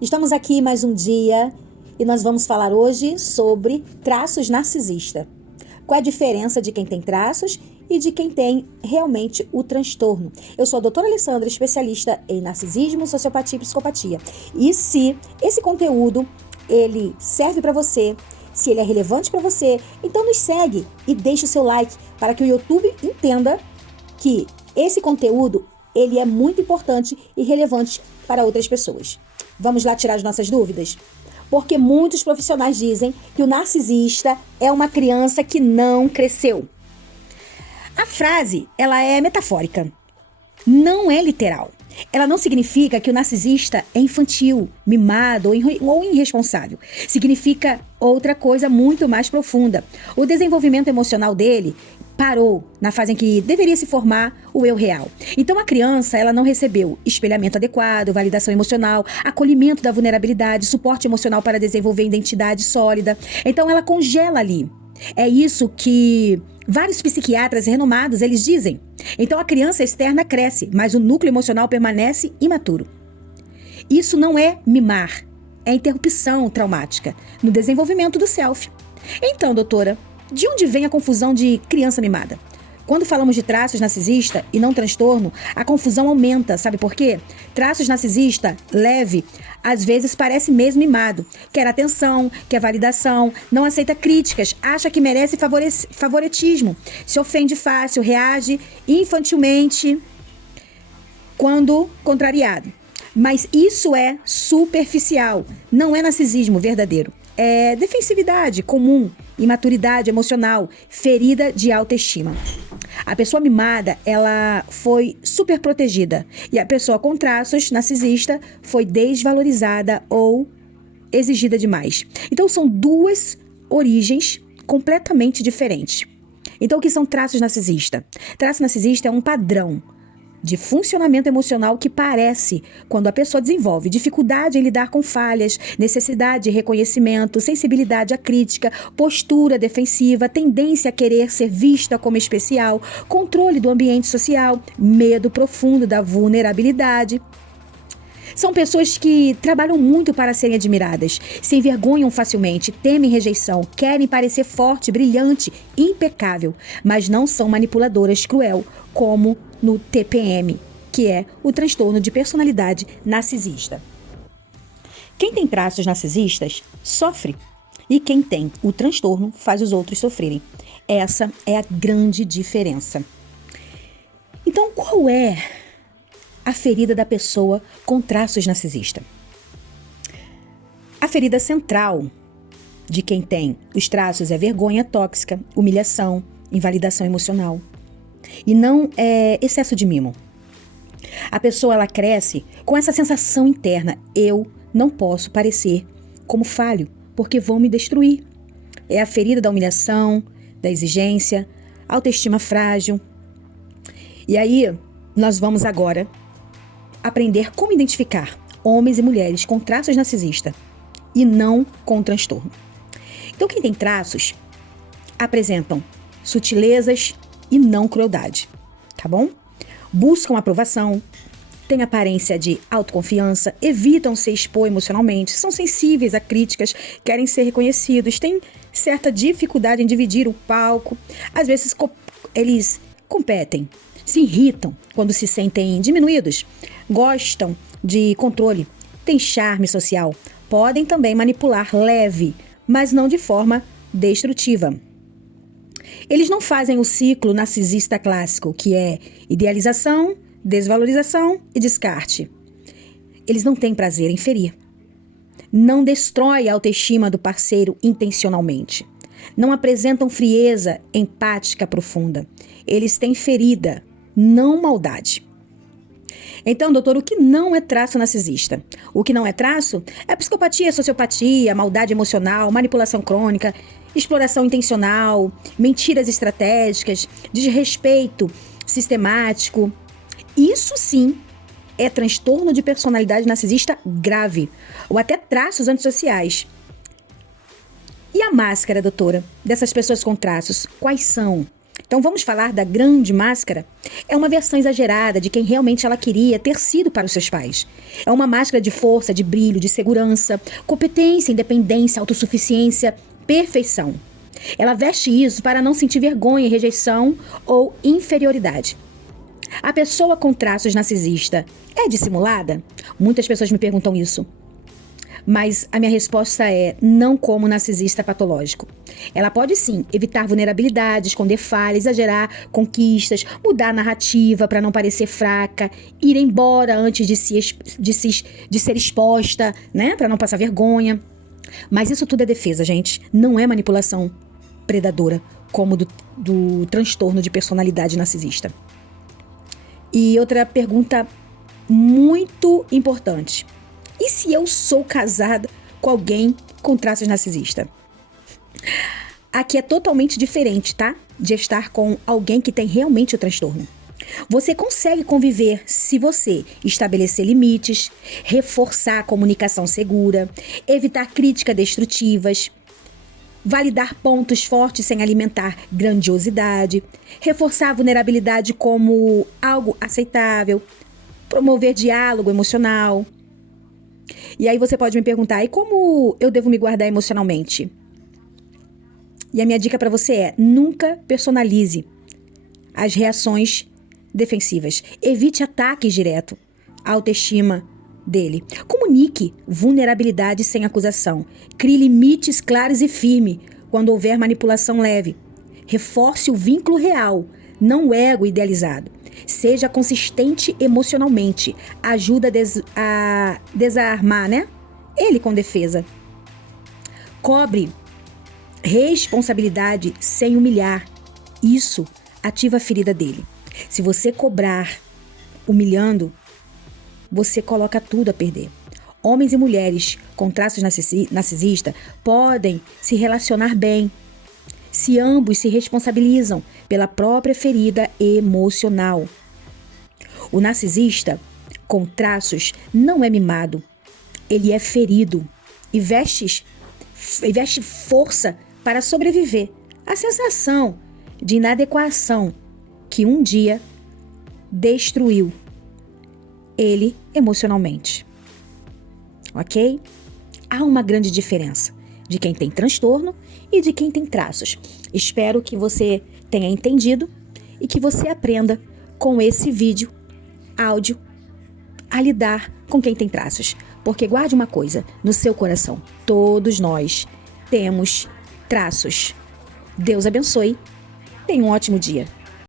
Estamos aqui mais um dia e nós vamos falar hoje sobre traços narcisistas. Qual é a diferença de quem tem traços e de quem tem realmente o transtorno? Eu sou a doutora Alessandra, especialista em narcisismo, sociopatia e psicopatia. E se esse conteúdo ele serve para você, se ele é relevante para você, então nos segue e deixe o seu like para que o YouTube entenda que esse conteúdo ele é muito importante e relevante para outras pessoas. Vamos lá tirar as nossas dúvidas? Porque muitos profissionais dizem que o narcisista é uma criança que não cresceu. A frase, ela é metafórica, não é literal. Ela não significa que o narcisista é infantil, mimado ou irresponsável. Significa outra coisa muito mais profunda. O desenvolvimento emocional dele parou na fase em que deveria se formar o eu real. Então a criança, ela não recebeu espelhamento adequado, validação emocional, acolhimento da vulnerabilidade, suporte emocional para desenvolver identidade sólida. Então ela congela ali. É isso que vários psiquiatras renomados, eles dizem. Então a criança externa cresce, mas o núcleo emocional permanece imaturo. Isso não é mimar, é interrupção traumática no desenvolvimento do self. Então, doutora, de onde vem a confusão de criança mimada? Quando falamos de traços narcisista e não transtorno, a confusão aumenta. Sabe por quê? Traços narcisista, leve, às vezes parece mesmo mimado. Quer atenção, quer validação, não aceita críticas, acha que merece favoritismo, se ofende fácil, reage infantilmente quando contrariado. Mas isso é superficial, não é narcisismo verdadeiro. É defensividade comum, imaturidade emocional, ferida de autoestima. A pessoa mimada, ela foi super protegida e a pessoa com traços narcisista foi desvalorizada ou exigida demais. Então são duas origens completamente diferentes. Então o que são traços narcisista? Traço narcisista é um padrão de funcionamento emocional que parece quando a pessoa desenvolve dificuldade em lidar com falhas, necessidade de reconhecimento, sensibilidade à crítica, postura defensiva, tendência a querer ser vista como especial, controle do ambiente social, medo profundo da vulnerabilidade. São pessoas que trabalham muito para serem admiradas, se envergonham facilmente, temem rejeição, querem parecer forte, brilhante, impecável, mas não são manipuladoras cruel, como no TPM, que é o transtorno de personalidade narcisista. Quem tem traços narcisistas sofre, e quem tem o transtorno faz os outros sofrerem. Essa é a grande diferença. Então, qual é a ferida da pessoa com traços narcisistas? A ferida central de quem tem os traços é vergonha tóxica, humilhação, invalidação emocional. E não é excesso de mimo. A pessoa, ela cresce com essa sensação interna: eu não posso parecer como falho, porque vão me destruir. É a ferida da humilhação, da exigência, autoestima frágil. E aí, nós vamos agora aprender como identificar homens e mulheres com traços narcisistas e não com transtorno. Então, quem tem traços apresentam sutilezas e não crueldade, tá bom? Buscam aprovação, têm aparência de autoconfiança, evitam se expor emocionalmente, são sensíveis a críticas, querem ser reconhecidos, têm certa dificuldade em dividir o palco, às vezes eles competem, se irritam quando se sentem diminuídos, gostam de controle, têm charme social, podem também manipular leve, mas não de forma destrutiva. Eles não fazem o ciclo narcisista clássico, que é idealização, desvalorização e descarte. Eles não têm prazer em ferir. Não destrói a autoestima do parceiro intencionalmente. Não apresentam frieza empática profunda. Eles têm ferida, não maldade. Então, doutor, o que não é traço narcisista? O que não é traço é psicopatia, sociopatia, maldade emocional, manipulação crônica, exploração intencional, mentiras estratégicas, desrespeito sistemático. Isso sim é transtorno de personalidade narcisista grave, ou até traços antissociais. E a máscara, doutora, dessas pessoas com traços, quais são? Então vamos falar da grande máscara? É uma versão exagerada de quem realmente ela queria ter sido para os seus pais. É uma máscara de força, de brilho, de segurança, competência, independência, autossuficiência, perfeição. Ela veste isso para não sentir vergonha, rejeição ou inferioridade. A pessoa com traços narcisista é dissimulada? Muitas pessoas me perguntam isso. Mas a minha resposta é não como narcisista patológico. Ela pode sim evitar vulnerabilidade, esconder falhas, exagerar conquistas, mudar a narrativa para não parecer fraca, ir embora antes de ser exposta, né? Para não passar vergonha. Mas isso tudo é defesa, gente. Não é manipulação predadora, como do transtorno de personalidade narcisista. E outra pergunta muito importante. E se eu sou casada com alguém com traços narcisistas? Aqui é totalmente diferente, tá? De estar com alguém que tem realmente o transtorno. Você consegue conviver se você estabelecer limites, reforçar a comunicação segura, evitar críticas destrutivas, validar pontos fortes sem alimentar grandiosidade, reforçar a vulnerabilidade como algo aceitável, promover diálogo emocional. E aí você pode me perguntar, e como eu devo me guardar emocionalmente? E a minha dica para você é, nunca personalize as reações defensivas. Evite ataques diretos à autoestima dele. Comunique vulnerabilidade sem acusação. Crie limites claros e firmes quando houver manipulação leve. Reforce o vínculo real, não o ego idealizado. Seja consistente emocionalmente. Ajuda a desarmar, né? Ele com defesa. Cobre responsabilidade sem humilhar. Isso ativa a ferida dele. Se você cobrar humilhando, você coloca tudo a perder. Homens e mulheres com traços narcisistas podem se relacionar bem, se ambos se responsabilizam pela própria ferida emocional. O narcisista com traços não é mimado, ele é ferido e veste força para sobreviver. A sensação de inadequação que um dia destruiu ele emocionalmente. Ok? Há uma grande diferença de quem tem transtorno e de quem tem traços. Espero que você tenha entendido e que você aprenda com esse vídeo, áudio, a lidar com quem tem traços. Porque guarde uma coisa no seu coração: todos nós temos traços. Deus abençoe. Tenha um ótimo dia.